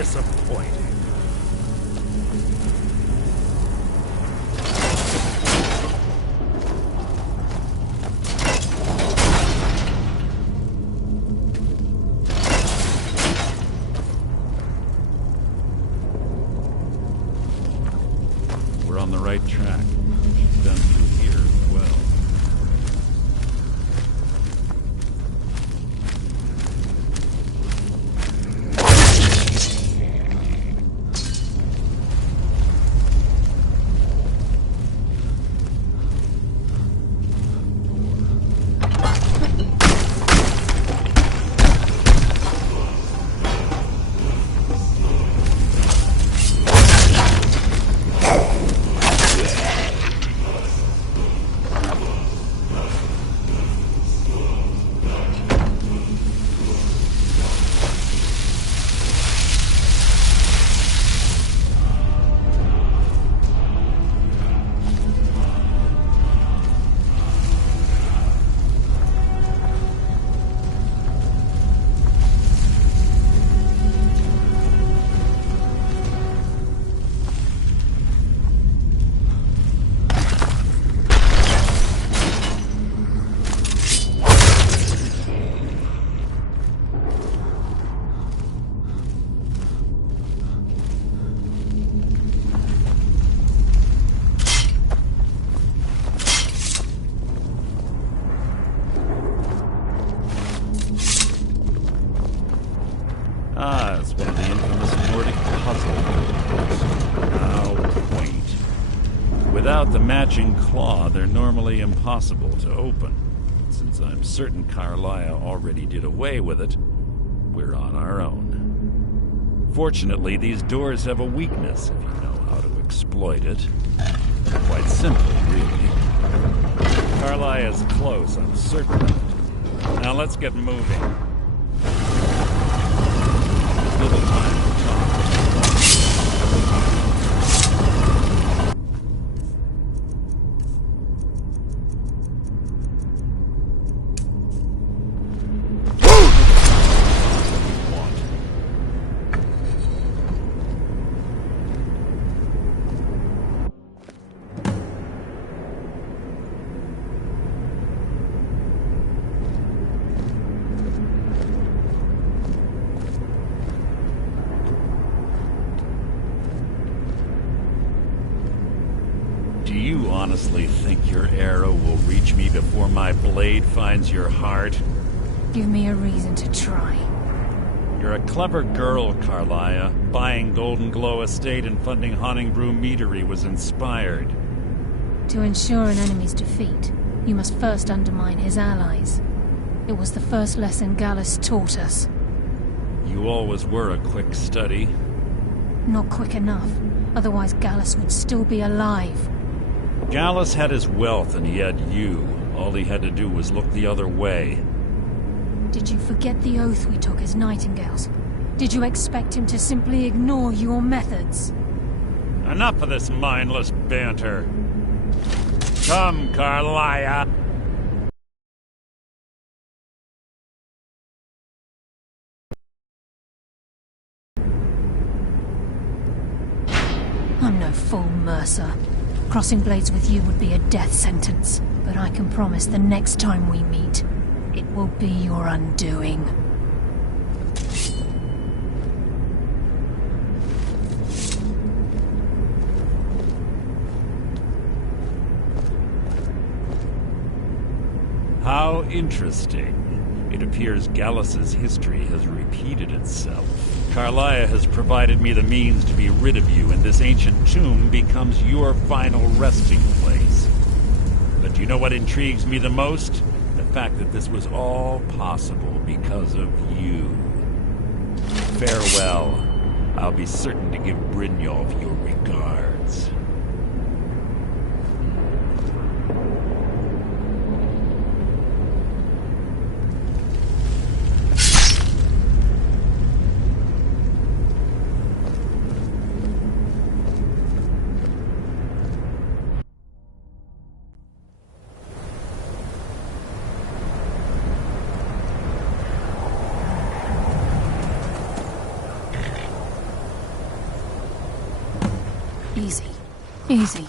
disappointing. We're on the right track. Done through here as well. It's one of the infamous Nordic puzzles. How quaint. Without the matching claw, they're normally impossible to open. Since I'm certain Carlia already did away with it, we're on our own. Fortunately, these doors have a weakness if you know how to exploit it. Quite simple, really. Carlia is close, I'm certain of it. Now let's get moving. Little time to talk. Do you honestly think your arrow will reach me before my blade finds your heart? Give me a reason to try. You're a clever girl, Carlia. Buying Golden Glow Estate and funding Honningbrew Meadery was inspired. To ensure an enemy's defeat, you must first undermine his allies. It was the first lesson Gallus taught us. You always were a quick study. Not quick enough, otherwise Gallus would still be alive. Gallus had his wealth and he had you. All he had to do was look the other way. Did you forget the oath we took as Nightingales? Did you expect him to simply ignore your methods? Enough of this mindless banter. Come, Carlia. I'm no fool, Mercer. Crossing blades with you would be a death sentence, but I can promise the next time we meet, it will be your undoing. How interesting. It appears Gallus's history has repeated itself. Carlia has provided me the means to be rid of you, and this ancient tomb becomes your final resting place. But you know what intrigues me the most? The fact that this was all possible because of you. Farewell. I'll be certain to give Brynjolf your regards. Easy. Easy.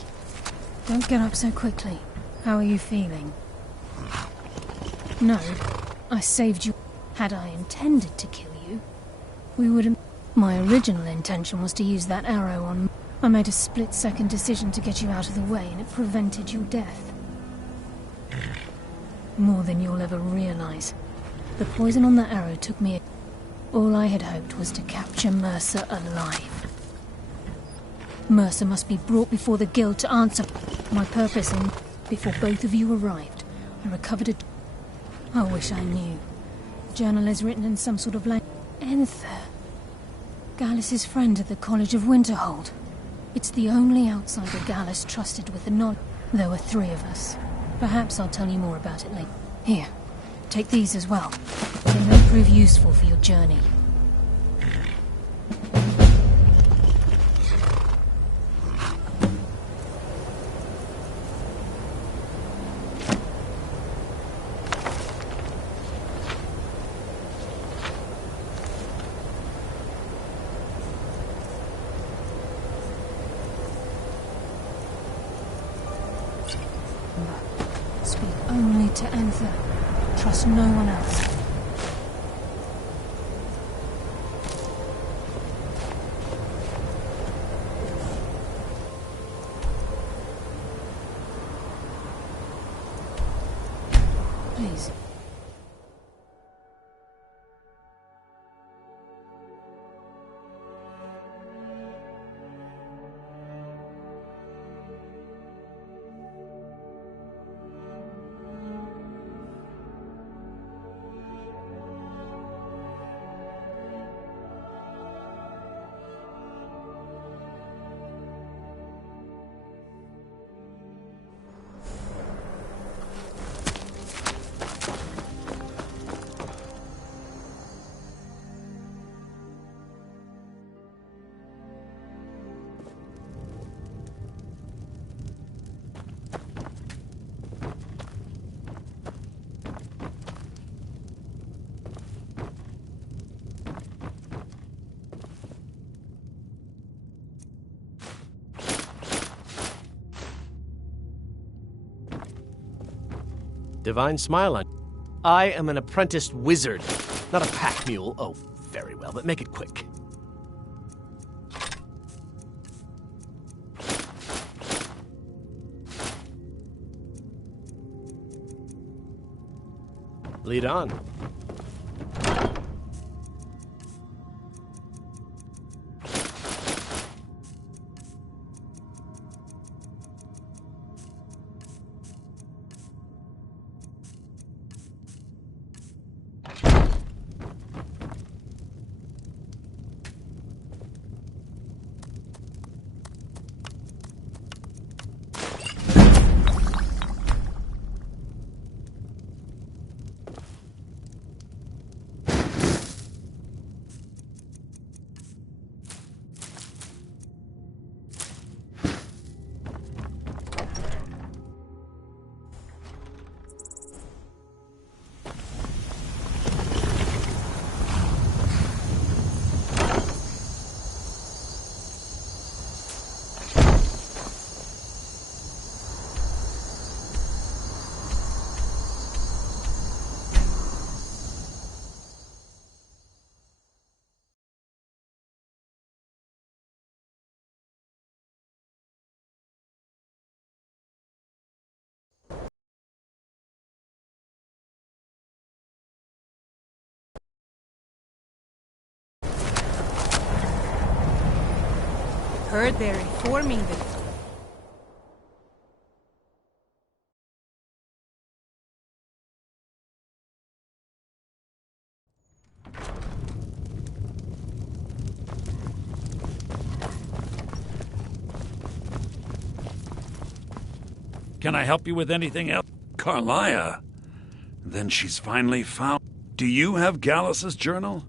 Don't get up so quickly. How are you feeling? No, I saved you. Had I intended to kill you, we would have... My original intention was to use that arrow on... I made a split-second decision to get you out of the way, and it prevented your death. More than you'll ever realize. The poison on that arrow took me... All I had hoped was to capture Mercer alive. Mercer must be brought before the guild to answer my purpose, and before both of you arrived, I recovered a... I wish I knew. The journal is written in some sort of language. Enther. Gallus' friend at the College of Winterhold. It's the only outsider Gallus trusted with the knowledge. There were 3 of us. Perhaps I'll tell you more about it later. Here, take these as well. They may prove useful for your journey. Speak only to Enther. Trust no one else. Please. Divine smile on. I am an apprenticed wizard, not a pack mule. Oh, very well, but make it quick. Lead on. Heard they're informing the... Can I help you with anything else? Carlia? Then she's finally found... Do you have Gallus's journal?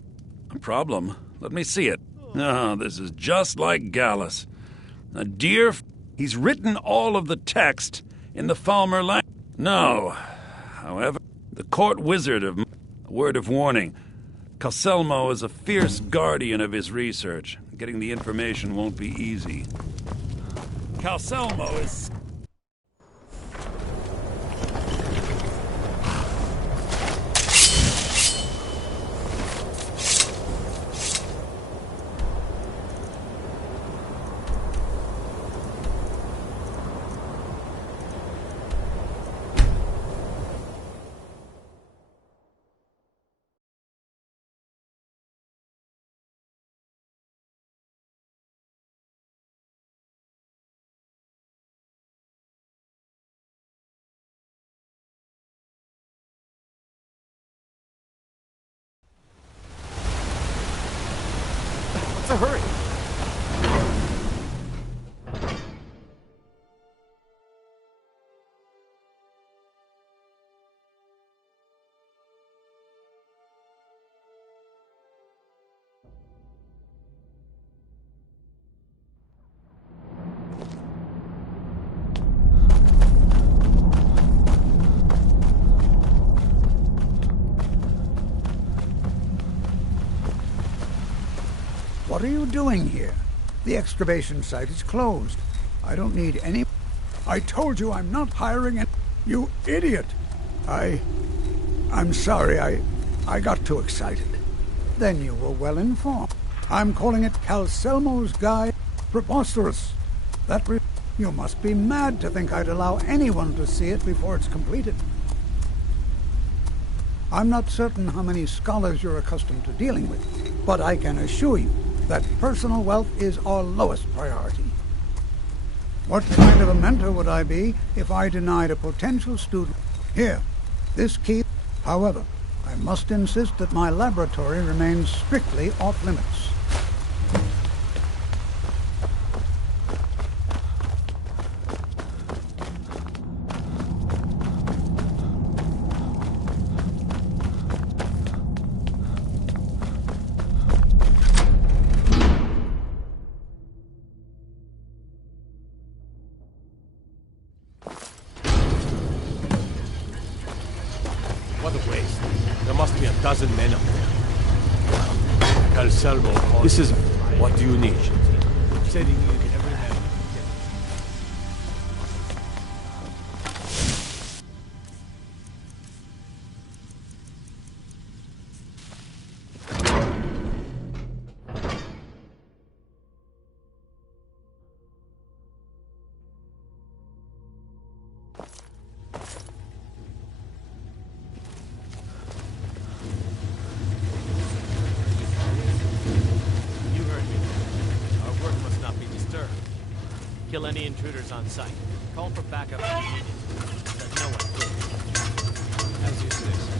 A problem. Let me see it. Ah, this is just like Gallus. A dear... He's written all of the text in the Falmer language. No. However, the court wizard of... A word of warning. Calselmo is a fierce guardian of his research. Getting the information won't be easy. Calselmo is... What's the hurry? What are you doing here? The excavation site is closed. I don't need any... I told you I'm not hiring an... You idiot! I'm sorry, I got too excited. Then you were well informed. I'm calling it Calselmo's Guide. Preposterous. You must be mad to think I'd allow anyone to see it before it's completed. I'm not certain how many scholars you're accustomed to dealing with, but I can assure you that personal wealth is our lowest priority. What kind of a mentor would I be if I denied a potential student? Here, this key. However, I must insist that my laboratory remains strictly off-limits. What a waste. There must be a dozen men up there. Calselmo, this is... What do you need? Setting in every man. Kill any intruders on site. Call for backup if you need it. But no one will. As you say, sir.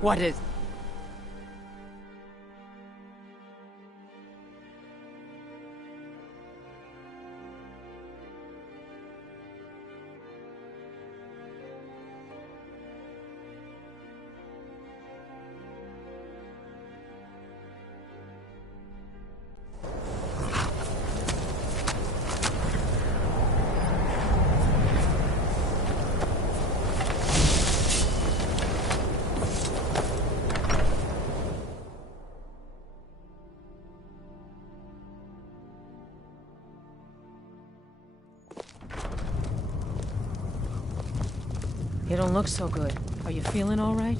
What is... You don't look so good. Are you feeling all right?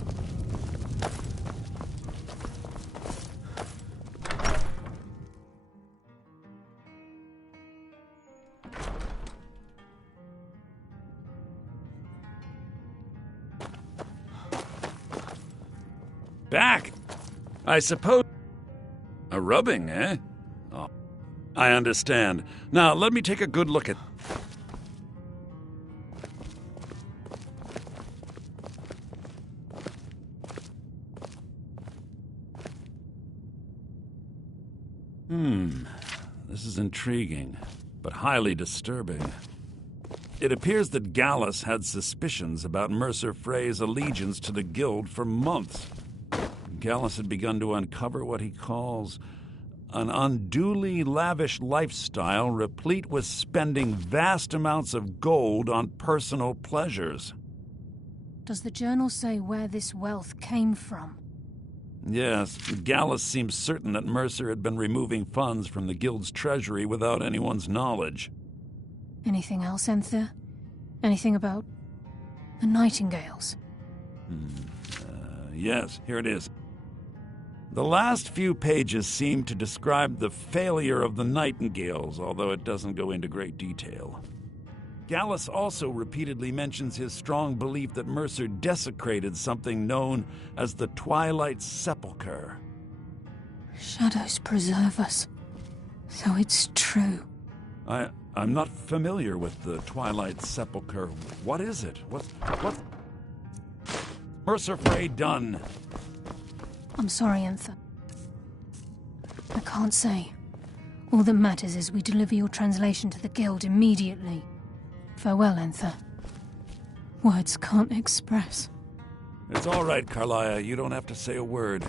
Back! I suppose... A rubbing, eh? Oh, I understand. Now, let me take a good look at... This is intriguing, but highly disturbing. It appears that Gallus had suspicions about Mercer Frey's allegiance to the Guild for months. Gallus had begun to uncover what he calls an unduly lavish lifestyle replete with spending vast amounts of gold on personal pleasures. Does the journal say where this wealth came from? Yes, Gallus seems certain that Mercer had been removing funds from the guild's treasury without anyone's knowledge. Anything else, Enthir? Anything about the Nightingales? Yes, here it is. The last few pages seem to describe the failure of the Nightingales, although it doesn't go into great detail. Gallus also repeatedly mentions his strong belief that Mercer desecrated something known as the Twilight Sepulchre. Shadows preserve us. So it's true. I'm not familiar with the Twilight Sepulchre. What is it? What? Mercer Frey done? I'm sorry, Enthir. I can't say. All that matters is we deliver your translation to the guild immediately. Farewell, Enthir. Words can't express. It's all right, Carlia. You don't have to say a word.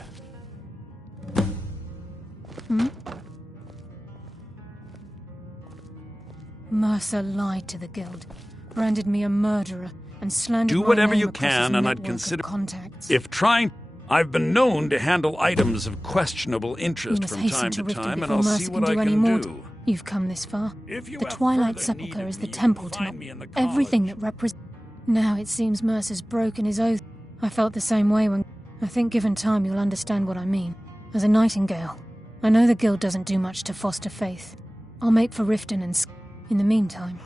Mercer lied to the guild, branded me a murderer, and slandered Do my whatever name you across his can, and I'd network of consider... contacts. If trying... I've been known to handle items of questionable You interest must from hasten time to to Riften time, and before I'll Mercer see what can I do any can more. do. You've come this far. If you The have Twilight further Sepulchre need is of the me, temple you to can find me in the college. everything that represents... Now it seems Mercer's broken his oath. I felt the same way when... I think given time you'll understand what I mean. As a Nightingale, I know the guild doesn't do much to foster faith. I'll make for Riften and... In the meantime,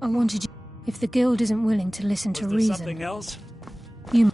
I wanted you... If the guild isn't willing to listen to Was there reason... something else? You...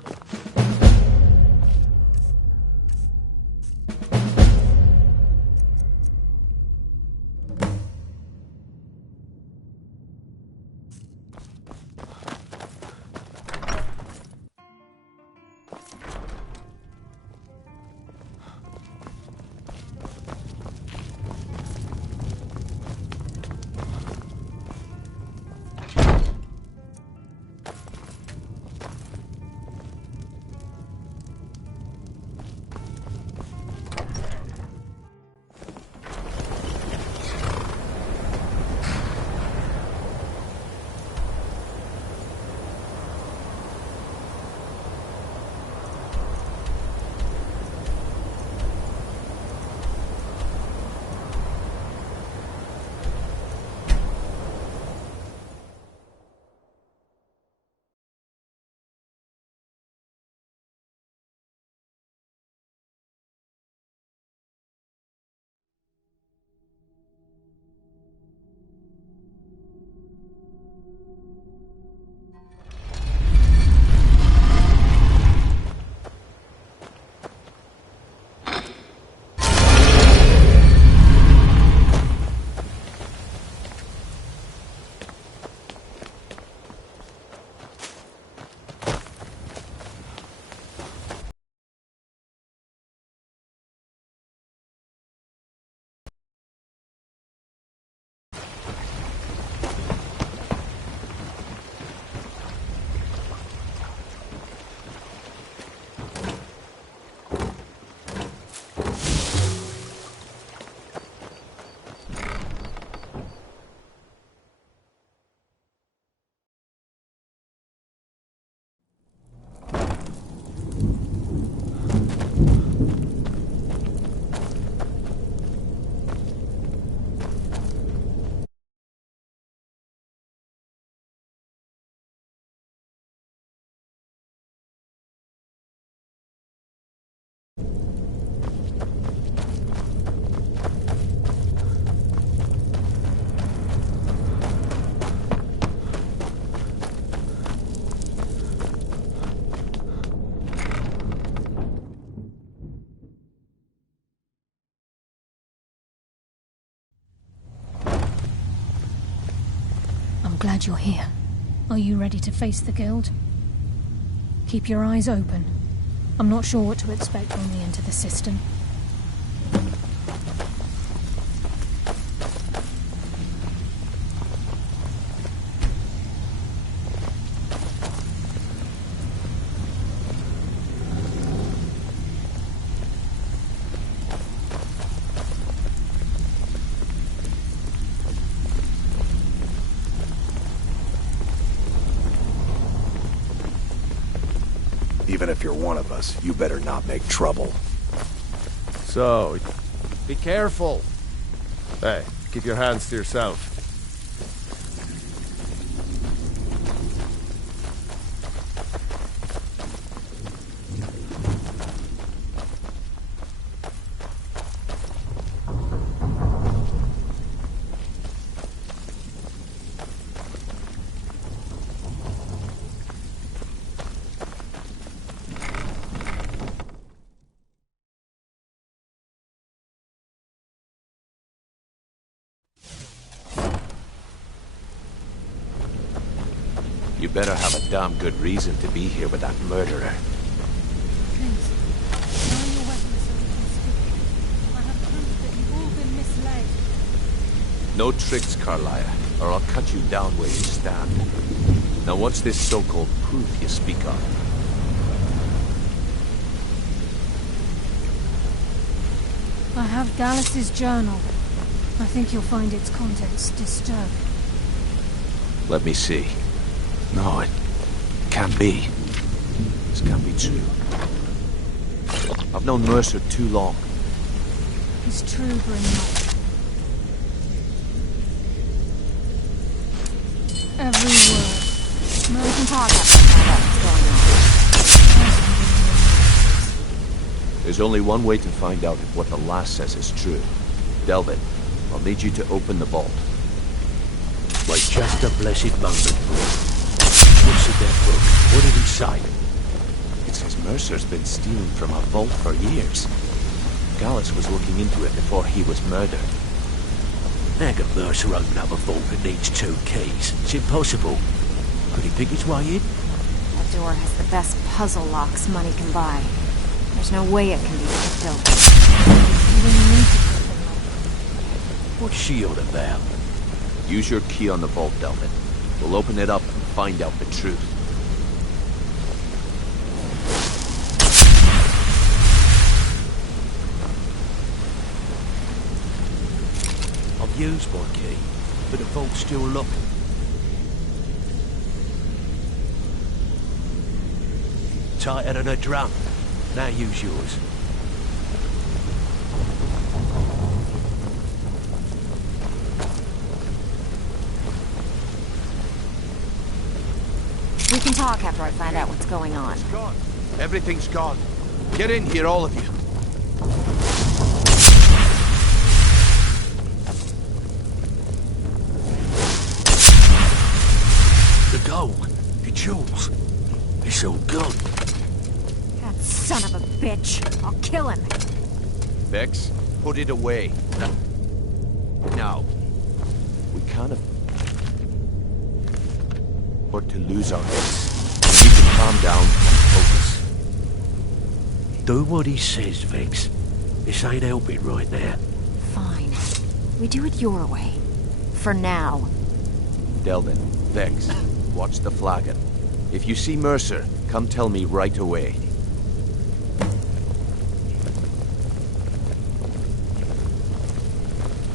Glad you're here. Are you ready to face the guild? Keep your eyes open. I'm not sure what to expect when we enter the system. Even if you're one of us, you better not make trouble. So, be careful. Hey, keep your hands to yourself. You better have a damn good reason to be here with that murderer. Please, lower your weapons so we can speak. I have proof that you've all been misled. No tricks, Carlia, or I'll cut you down where you stand. Now what's this so-called proof you speak of? I have Dallas's journal. I think you'll find its contents disturbing. Let me see. No, it can't be. This can't be true. I've known Mercer too long. It's true, Brynmont. Every word. American podcast find out what's going on. There's only one way to find out if what the lass says is true. Delvin, I'll need you to open the vault. Wait just a blessed moment. What's in that book? What did he say? It says Mercer's been stealing from our vault for years. Gallus was looking into it before he was murdered. How can Mercer open up a vault that needs 2 keys? It's impossible. Could he pick his way in? That door has the best puzzle locks money can buy. There's no way it can be picked open. You didn't need to put them on. What's she on about? Use your key on the vault, Delvin. We'll open it up and find out the truth. I've used my key, but the vault's still locked. Tighter than a drum. Now use yours. We can talk after I find out what's going on. It's gone. Everything's gone. Get in here, all of you. The gold, the jewels, it's all gone. That son of a bitch. I'll kill him. Vex, put it away. Now, we can't afford to lose our heads. We need to calm down and focus. Do what he says, Vex. This ain't helping right now. Fine. We do it your way. For now. Delvin, Vex, watch the flagon. If you see Mercer, come tell me right away.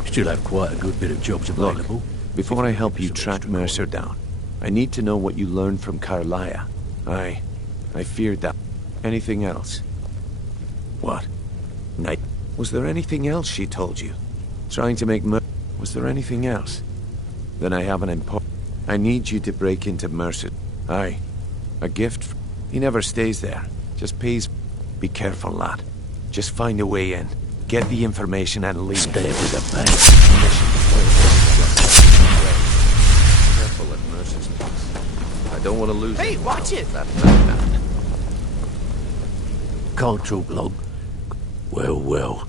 Still have quite a good bit of jobs available. Look, before I help you track Mercer down, I need to know what you learned from Carlia. I feared that. Anything else? What? Night? Was there anything else she told you? Trying to make Was there anything else? Then I have an important... I need you to break into Mercer. Aye. A gift. He never stays there. Just pays... Be careful, lad. Just find a way in. Get the information and leave. Stay with the bank. Careful at Mercer's place. I don't want to lose... Hey, watch it! That madman. Can't talk long. Well, well.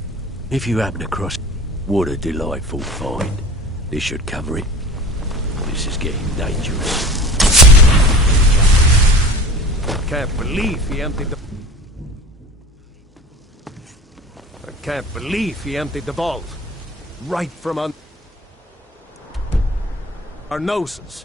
If you happen across... What a delightful find. This should cover it. This is getting dangerous. I can't believe he emptied the... I can't believe he emptied the vault. Right from on... our noses.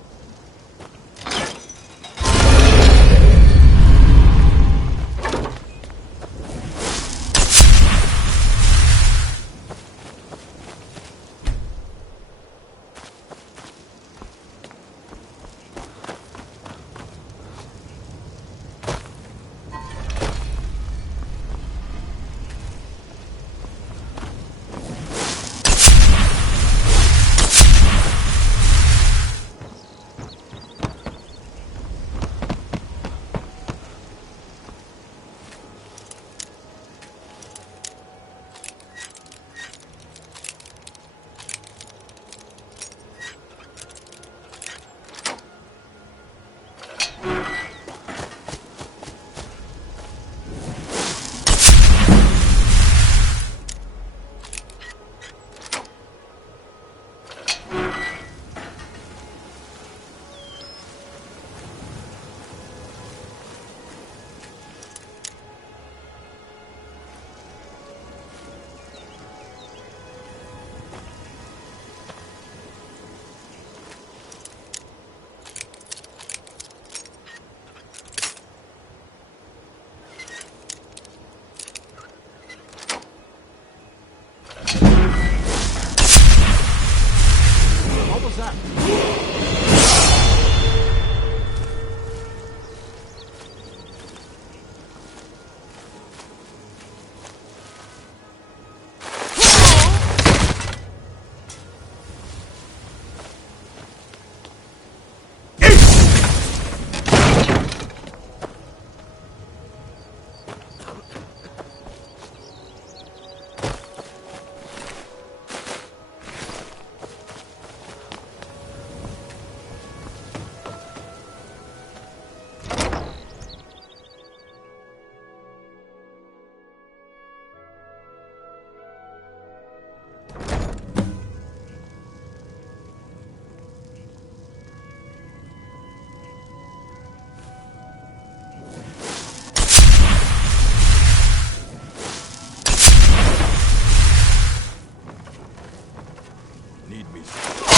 Need me stuff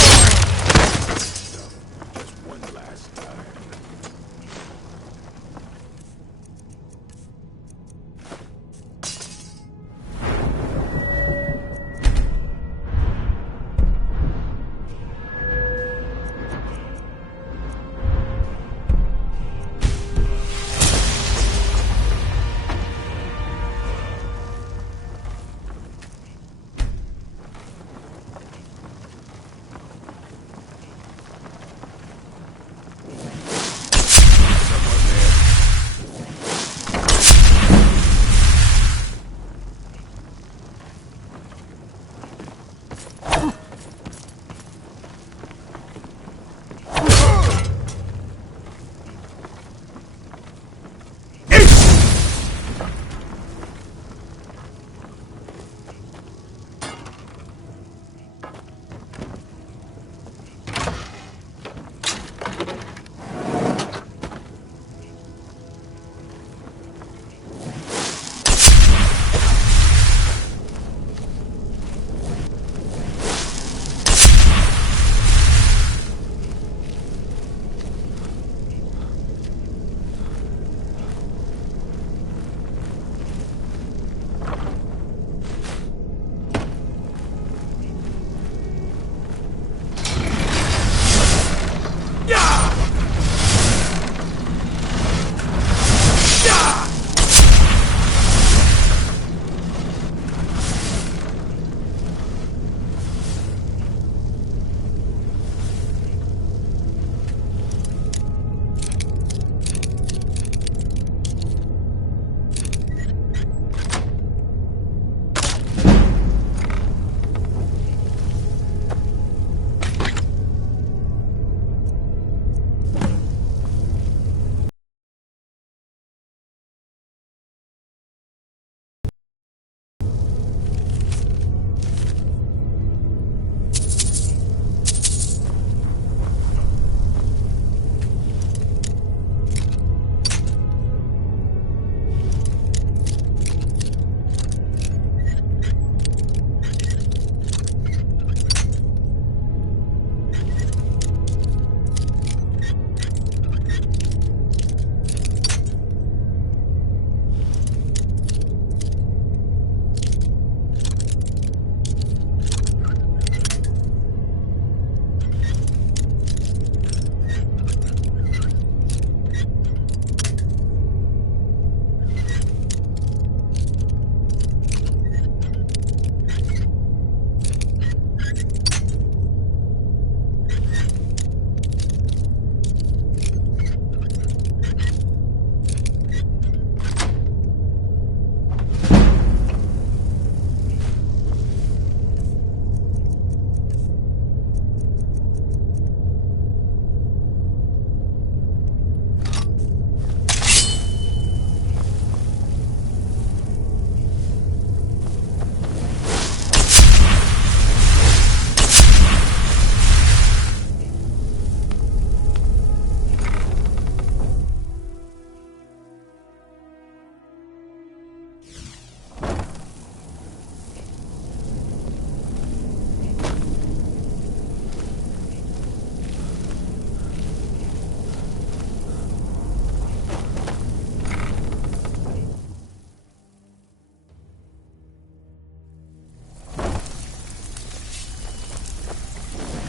just one last time.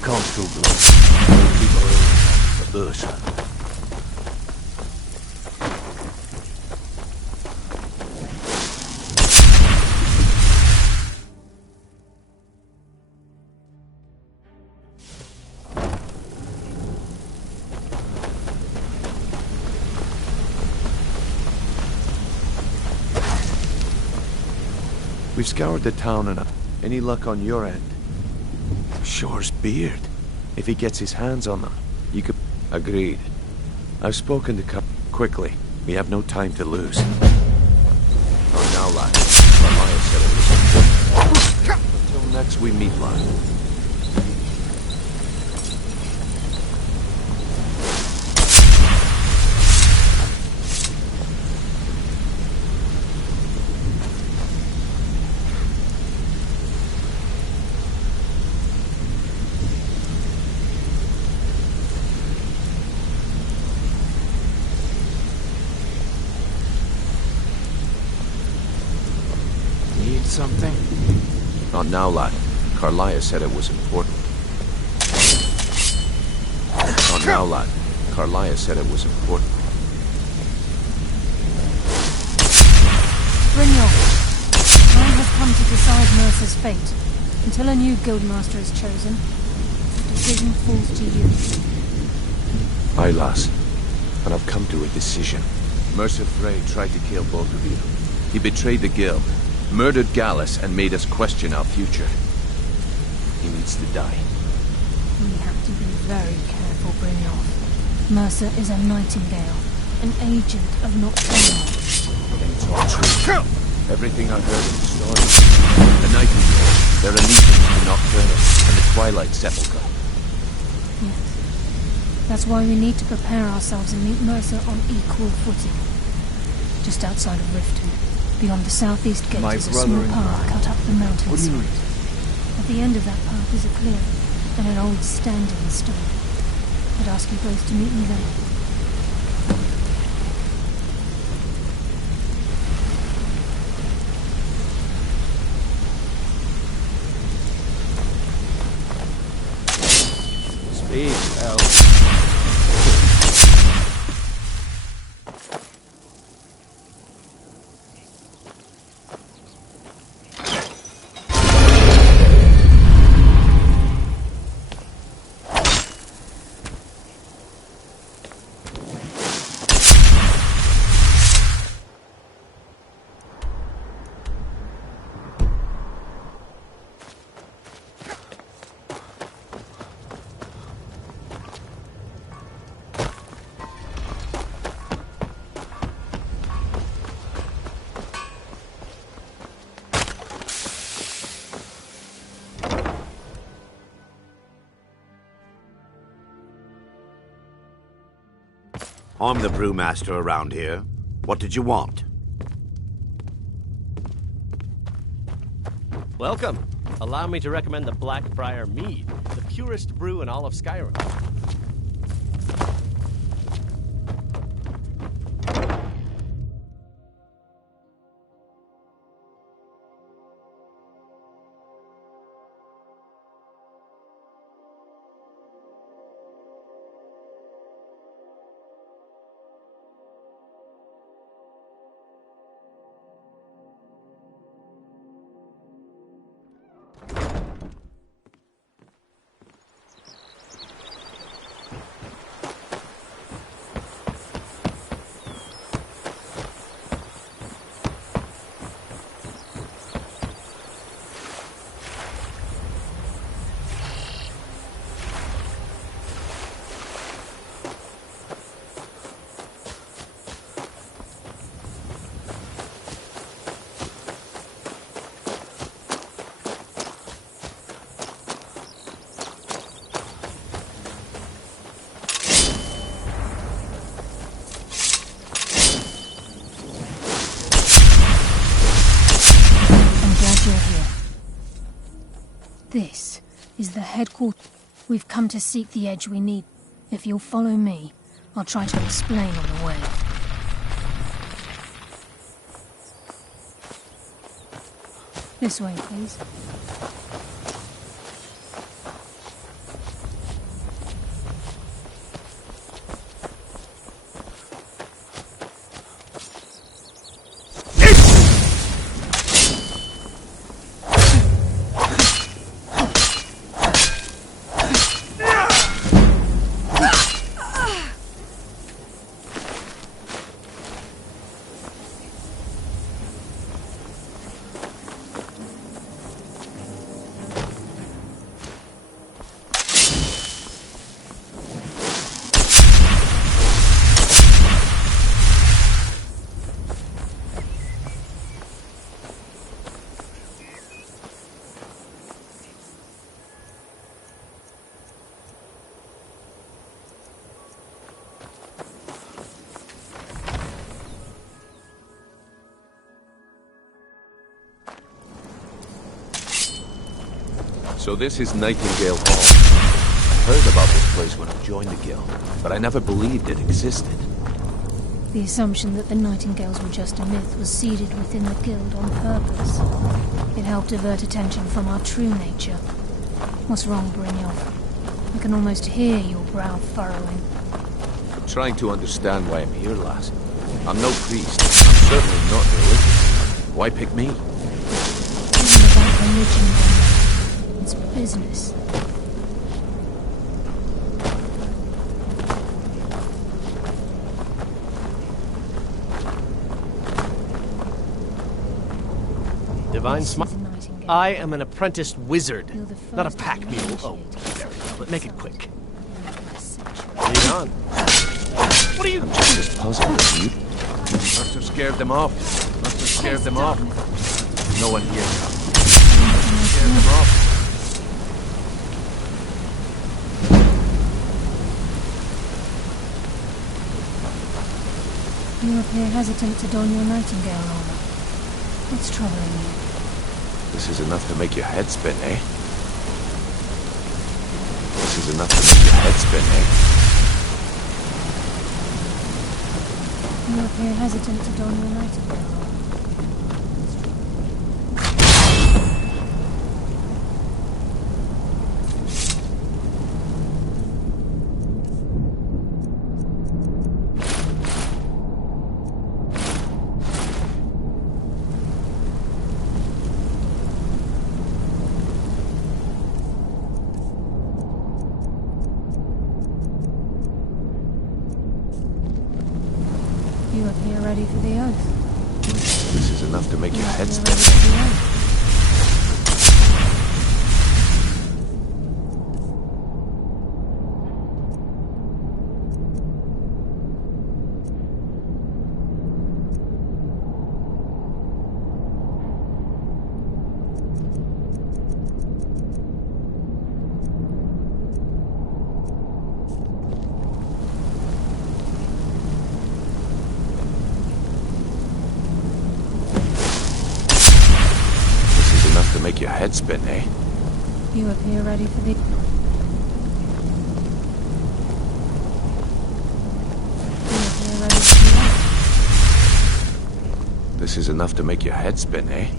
Comfortable. People are Ursa. We've scoured the town enough. Any luck on your end? Shore's beard. If he gets his hands on them, you could... Agreed. I've spoken to quickly. We have no time to lose. Not now, lad. Elias said it was important. Until next we meet, lad. On Nowlat, Carlia said it was important. On Nowlat, Carlia said it was important. Brynjolf, time has come to decide Mercer's fate. Until a new guildmaster is chosen, the decision falls to you. Aye, lass. And I've come to a decision. Mercer Frey tried to kill both of you. He betrayed the guild, murdered Gallus, and made us question our future. He needs to die. We have to be very careful, Brynjolf. Mercer is a nightingale, an agent of Nocturnal. Then it's all true. Everything I heard in the story. The Nightingale, their allegiance to Nocturnal, and the Twilight Sepulchre. Yes. That's why we need to prepare ourselves and meet Mercer on equal footing. Just outside of Riften, beyond the southeast gate, is a small path cut up the mountainside. At the end of that path is a clearing, and an old standing stone. I'd ask you both to meet me there. I'm the brewmaster around here. What did you want? Welcome. Allow me to recommend the Blackfriar Mead, the purest brew in all of Skyrim. This is the headquarters. We've come to seek the edge we need. If you'll follow me, I'll try to explain on the way. This way, please. So this is Nightingale Hall. I heard about this place when I joined the guild, but I never believed it existed. The assumption that the Nightingales were just a myth was seeded within the Guild on purpose. It helped divert attention from our true nature. What's wrong, Brynjolf? I can almost hear your brow furrowing. I'm trying to understand why I'm here, lass. I'm no priest. I'm certainly not religious. Why pick me? It isn't about religion, then. It's business. Divine Smart. I am an apprenticed wizard, not a pack mule. Oh, very well, but make it quick. Lead on. What are you? I'm just as puzzled as you. Must have scared them off. Must have scared them off. No one here now. Must have scared them off. You appear hesitant to don your Nightingale armor. What's troubling you? This is enough to make your head spin, eh? This is enough to make your head spin, eh? You appear hesitant to don your Nightingale armor. You appear ready for the oath. This is enough to make your head Appear spin. ready for the oath. Make your head spin, eh? You appear ready for the... You appear ready for the oath. This is enough to make your head spin, eh?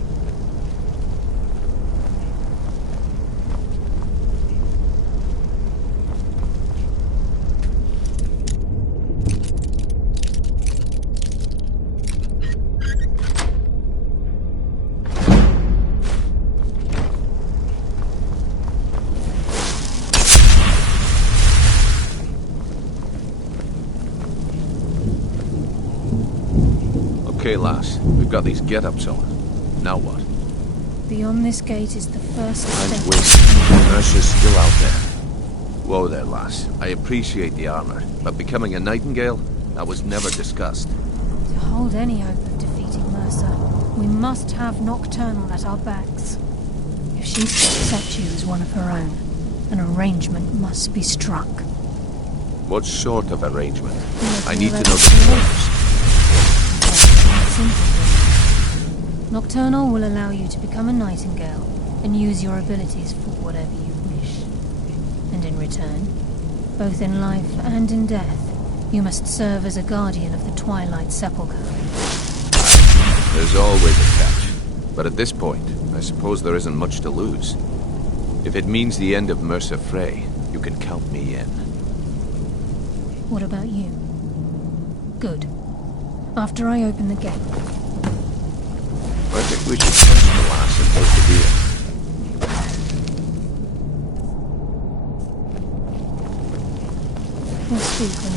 Okay, lass. We've got these get-ups on. Now what? Beyond this gate is the first Time's step. wasted. Mercer's still out there. Whoa there, lass. I appreciate the armor, but becoming a Nightingale? That was never discussed. To hold any hope of defeating Mercer, we must have Nocturnal at our backs. If she's to accept you as one of her own, an arrangement must be struck. What sort of arrangement? Yes, I need to we're know ready the to terms. Simple. Nocturnal will allow you to become a Nightingale and use your abilities for whatever you wish. And in return, both in life and in death, you must serve as a guardian of the Twilight Sepulchre. There's always a catch. But at this point, I suppose there isn't much to lose. If it means the end of Mercer Frey, you can count me in. What about you? Good. After I open the gate. I think we should punch the lass and take the deal. We'll speak when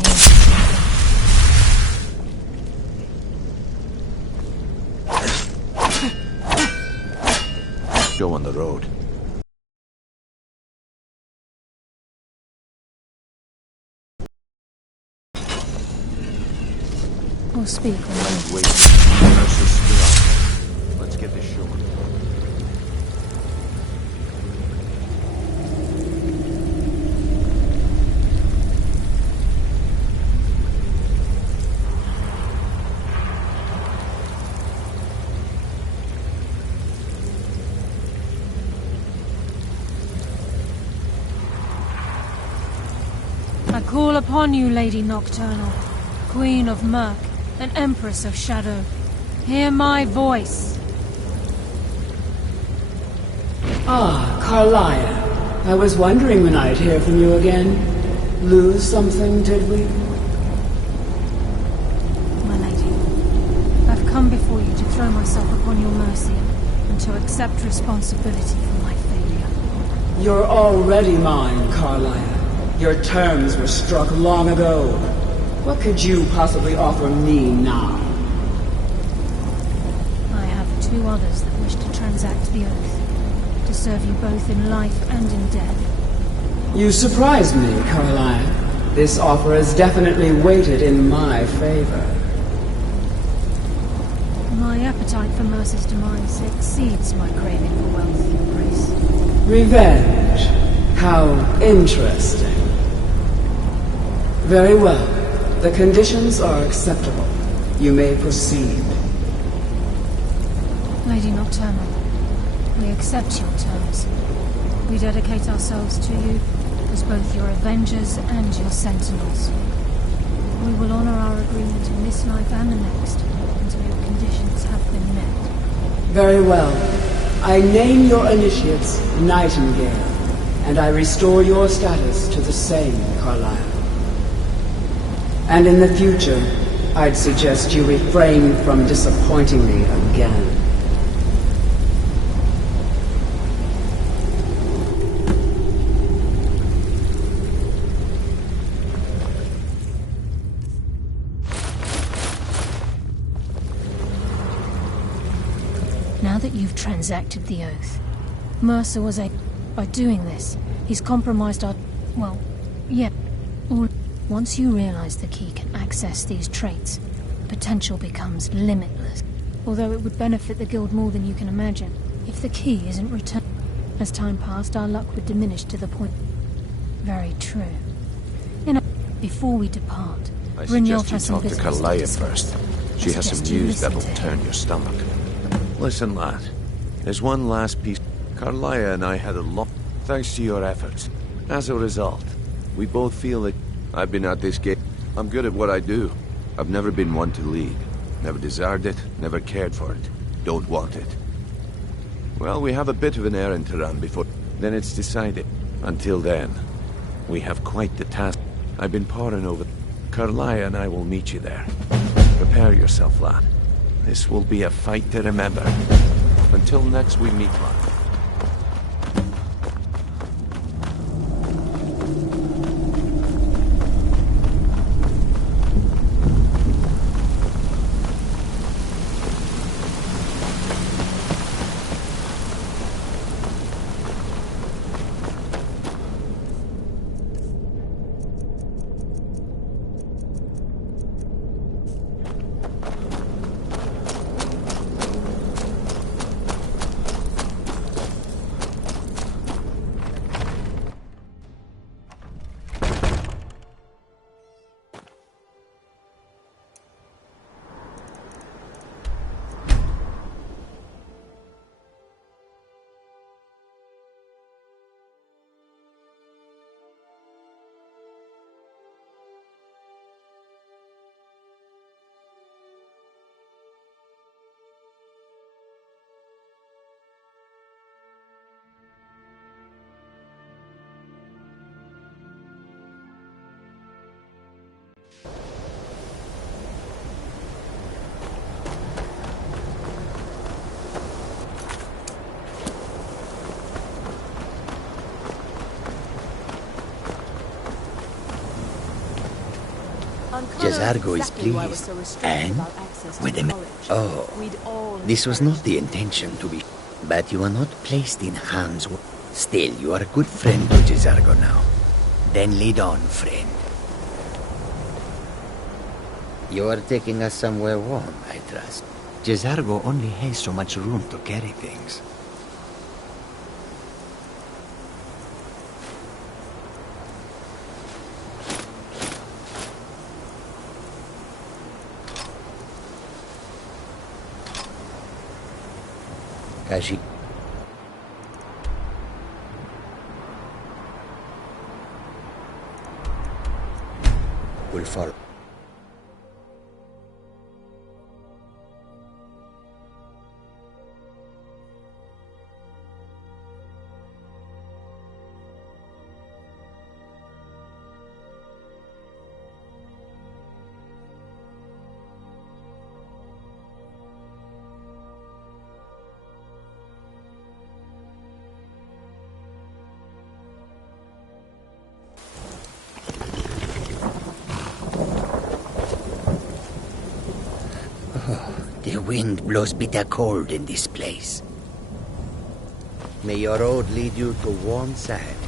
the Go on the road. We'll speak when Time's wasted. Mercer's still out there. Let's get this show. I call upon you, Lady Nocturnal, Queen of Murk. an Empress of Shadow. Hear my voice. Ah, Carlia. I was wondering when I'd hear from you again. Lose something, did we? My lady, I've come before you to throw myself upon your mercy and to accept responsibility for my failure. You're already mine, Carlia. Your terms were struck long ago. What could you possibly offer me now? I have two others that wish to transact the oath, to serve you both in life and in death. You surprised me, Carlia. This offer is definitely weighted in my favor. My appetite for Mercer's demise exceeds my craving for wealth, Your Grace. Revenge. How interesting. Very well. The conditions are acceptable. You may proceed. Lady Nocturnal, we accept your terms. We dedicate ourselves to you as both your avengers and your sentinels. We will honor our agreement in this life and the next until your conditions have been met. Very well. I name your initiates Nightingale, and I restore your status to the same, Carlisle. And in the future, I'd suggest you refrain from disappointing me again. Now that you've transacted the oath, Mercer was a... By doing this, he's compromised our... Well, yeah, all... Once you realize the key can access these traits, potential becomes limitless. Although it would benefit the guild more than you can imagine, if the key isn't returned. As time passed, our luck would diminish to the point... Very true. Before we depart, I Brynjolf suggest you has some talk to business to Carlia discuss. first. She has some news that'll turn your stomach. Listen, lad. There's one last piece. Carlia and I had a lot... Thanks to your efforts. As a result, we both feel that... I've been at this game. I'm good at what I do. I've never been one to lead. Never desired it, never cared for it. Don't want it. Well, we have a bit of an errand to run before... Then it's decided. Until then, we have quite the task. I've been poring over... Carlia and I will meet you there. Prepare yourself, lad. This will be a fight to remember. Until next we meet, lad. Jazargo is pleased. And? Wait a minute. Oh, this was not the intention to be... But you are not placed in hands... Still, you are a good friend to Jazargo now. Then lead on, friend. You are taking us somewhere warm, I trust. Jazargo only has so much room to carry things. Kashi. Will follow. The wind blows bitter cold in this place. May your road lead you to warm sand.